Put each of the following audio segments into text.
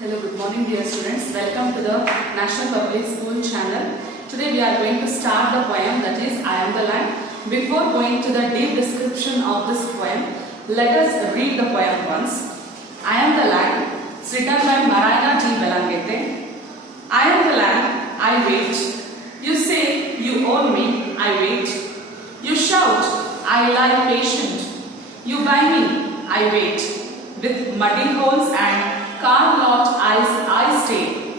Hello, good morning dear students. Welcome to the National Public School channel. Today we are going to start the poem, that is I Am the Land. Before going to the deep description of this poem, let us read the poem once. I am the land. It's written by Maraina T. Belangete. I am the land, I wait. You say you own me, I wait. You shout, I lie patient. You buy me, I wait. With muddy holes and car lot eyes I stay.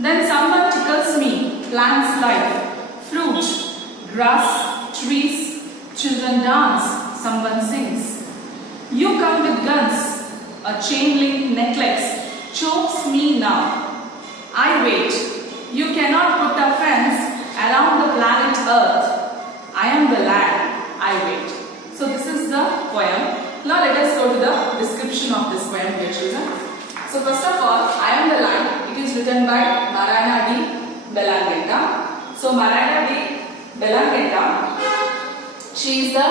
Then someone tickles me, plants life, fruit, grass, trees, children dance, someone sings. You come with guns, a chain link necklace chokes me now. I wait. You cannot put a fence around the planet Earth. I am the land, I wait. So this is the poem. Now let us go to the description of this poem, dear children. So first of all, I am the land. It is written by Maraina D. Belangeta. So Maraina D. Belangeta, she is the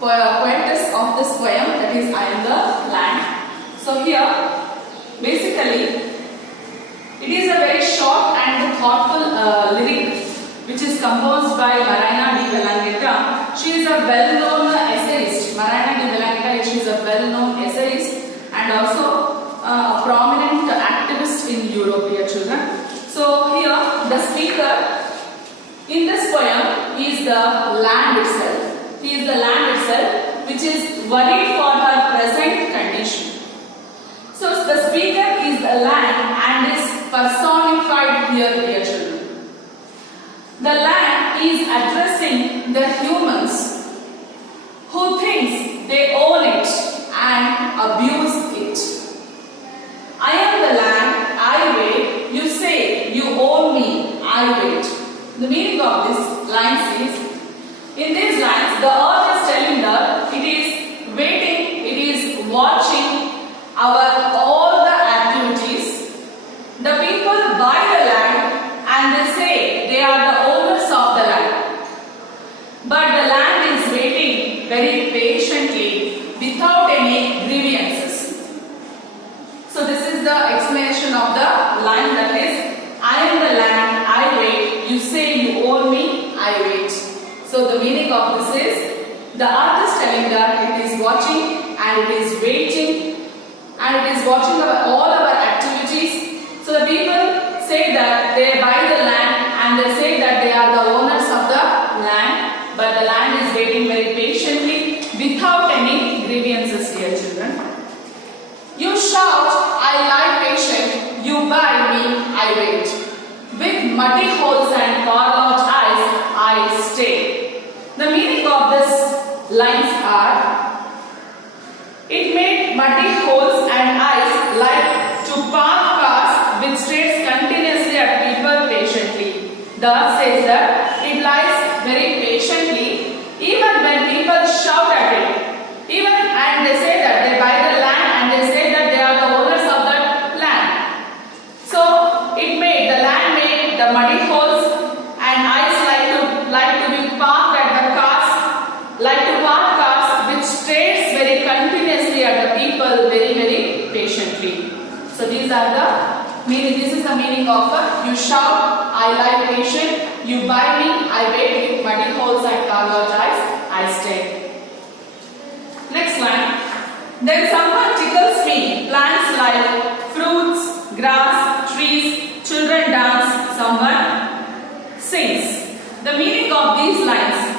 poetess of this poem, that is I am the land. So here, basically, it is a very short and thoughtful lyric which is composed by Maraina D. Belangeta. She is a well-known essayist. Maraina D. Belangeta, she is a well-known essayist and also a prominent activist in Europe, dear children. So here the speaker in this poem is the land itself. He is the land itself which is worried for her present condition. So the speaker is the land and is personified here, dear children. The land is addressing the humans who thinks they own it and abuse it. I am the land, I wait. You say you own me, I wait. The meaning of this lines is, in these lines, the earth is telling that it is waiting, it is watching our all the activities. The people buy the land and they say they are the owners of the land. But the land is waiting very patiently without any grievances. So this is the explanation of the line, that is, I am the land, I wait. You say you own me, I wait. So the meaning of this is, the earth is telling that it is watching and it is waiting and it is watching all our activities. So the people say that they buy the land and they say that they are the owners of the land, but the land is waiting very patiently without any grievances, dear children. You shout, I lie patient, you buy me, I wait. With muddy holes and car-lot eyes, I stay. The meaning of these lines are, it made muddy holes and eyes like to park cars which stares continuously at people patiently. Thus says that it lies very patiently even when people shout at it. Even and they say that they buy the land and they say that they are the owners of that land. So it made, the land made the muddy holes and eyes like to be parked at the cars, like to park cars which stares very continuously at the people very patiently. So these are the meaning. This is the meaning of you shout, I lie patient, you buy me, I wait. With muddy holes and car-lot eyes, I stay. Next line. Then someone tickles me, plants life, fruits, grass, trees, children dance, someone sings. The meaning of these lines.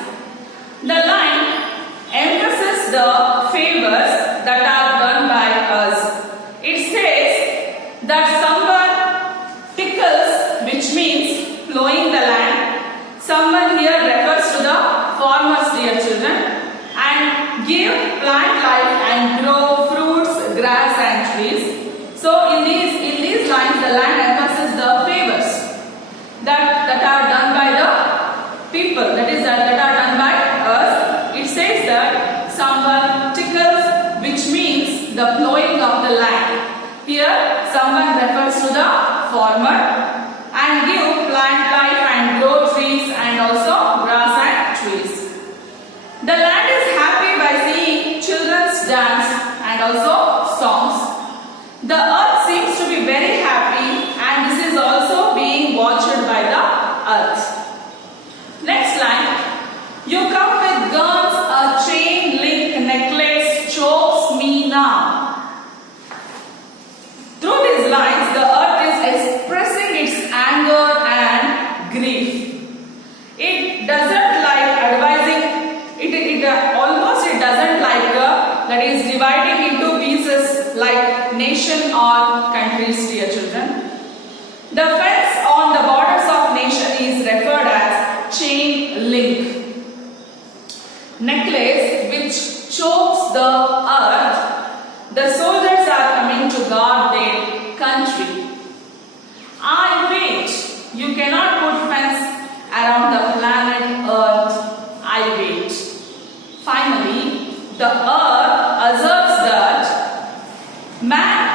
The line emphasizes the favors that are done by us. It says that someone tickles, which means plowing the land. Someone here refers to the farmers, dear children, and give plant life and grow fruits, grass and trees. So in these lines, the land emphasizes the favors that are done by the people, that is that are done by us. It says that someone tickles, which means the plowing of the land. Here someone refers to the farmer, and give plant life and grow trees and also grass and trees. The land is happy by seeing children's dance and also songs. The earth seems to be very happy, and this is also being watched by the earth. Next line. You come with guns, a chain link necklace chokes me now. Through these lines, the earth is expressing its anger and grief. It doesn't like advising, it doesn't like that is dividing into pieces like nation or countries, dear children. The fence on the borders of nation is referred as chain link. Necklace which chokes the earth. The soldiers are coming to guard their country. I wait. You cannot put fence around the planet Earth. I wait. Finally, the earth asserts that man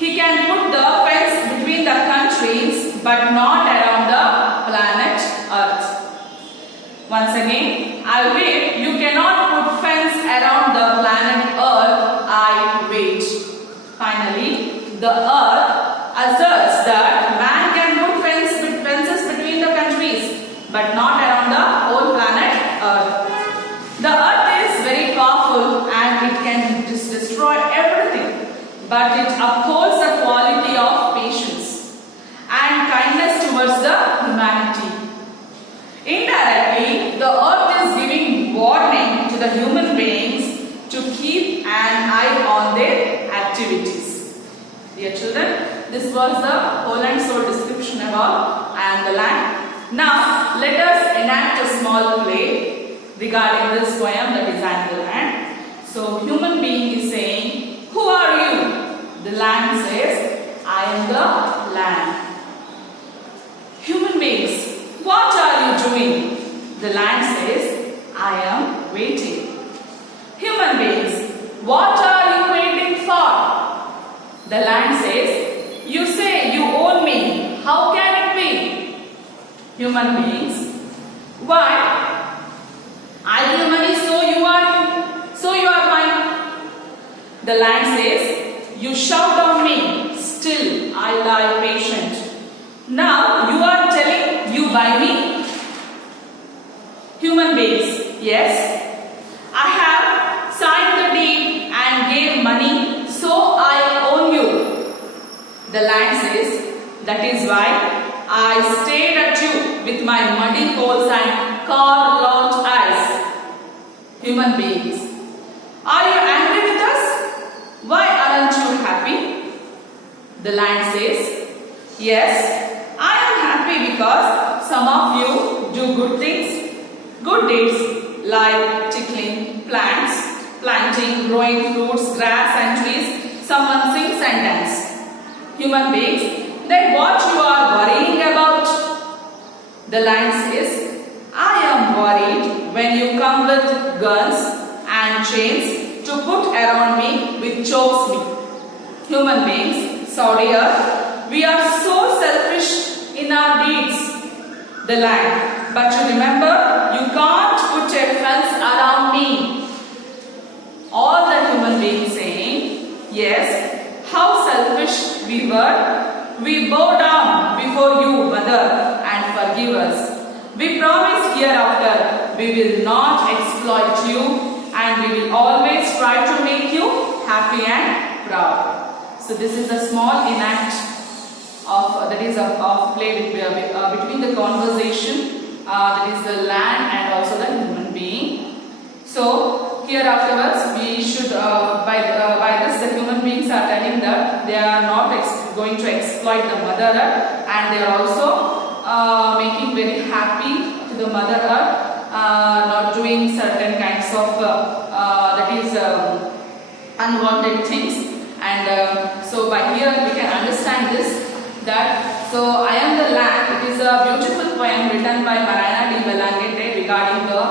he can put the fence between the countries but not around the planet Earth. Once again, I wait. You cannot put fence around the planet Earth. I wait. Finally, the earth asserts that man can put fences between the countries but not around the whole planet Earth. The earth is very powerful and it can destroy everything, but it upholds the quality of patience and kindness towards the humanity. Indirectly, the earth is giving warning to the human beings to keep an eye on their activities. Dear children, this was the whole and soul description about I am the land. Now, let us enact a small play regarding this poem, that is I am the land. So, human being is saying, who are you? The land says, I am the land. Human beings, what are you doing? The land says, I am waiting. Human beings, what are you waiting for? The land says, you say you own me. How can it be? Human beings, why? I give money so you are mine. The land says, you shout on me. Still I lie patient. Now you are telling you buy me? Human beings, yes, I have signed the deed and gave money, so I own you. The land says, that is why I stared at you with my muddy holes and car-locked eyes. Human beings, are you angry with us? Why aren't you happy? The land says, yes, I am happy because some of you do good things, good deeds like tickling plants, planting, growing fruits, grass and trees. Someone sings and dances. Human beings, then what you are worrying about? The land says, I am worried when you come with guns and chains to put around me which chokes me. Human beings, sorry earth, we are so selfish in our deeds. The land, but you remember, you can't put a fence around me. All the human beings saying, yes, how selfish we were. We bow down before you, Mother, and forgive us. We promise hereafter we will not exploit you and we will always try to make you happy and proud. So this is a small enact of play between the conversation, that is the land and also the human being. So here afterwards we should by this the human beings are telling that they are not going to exploit the Mother Earth, and they are also making very happy to the Mother Earth, not doing certain kinds of unwanted things. And so by here we can understand this, that so I am the land. It is a beautiful poem written by Marana D. Belangete regarding the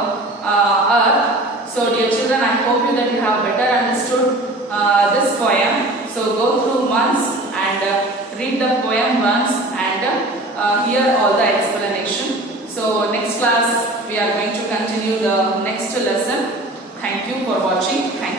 earth. So dear children, I hope that you have better understood this poem. So go through once and read the poem once and hear all the explanation. So next class we are going to continue the next lesson. Thank you for watching. Thank you.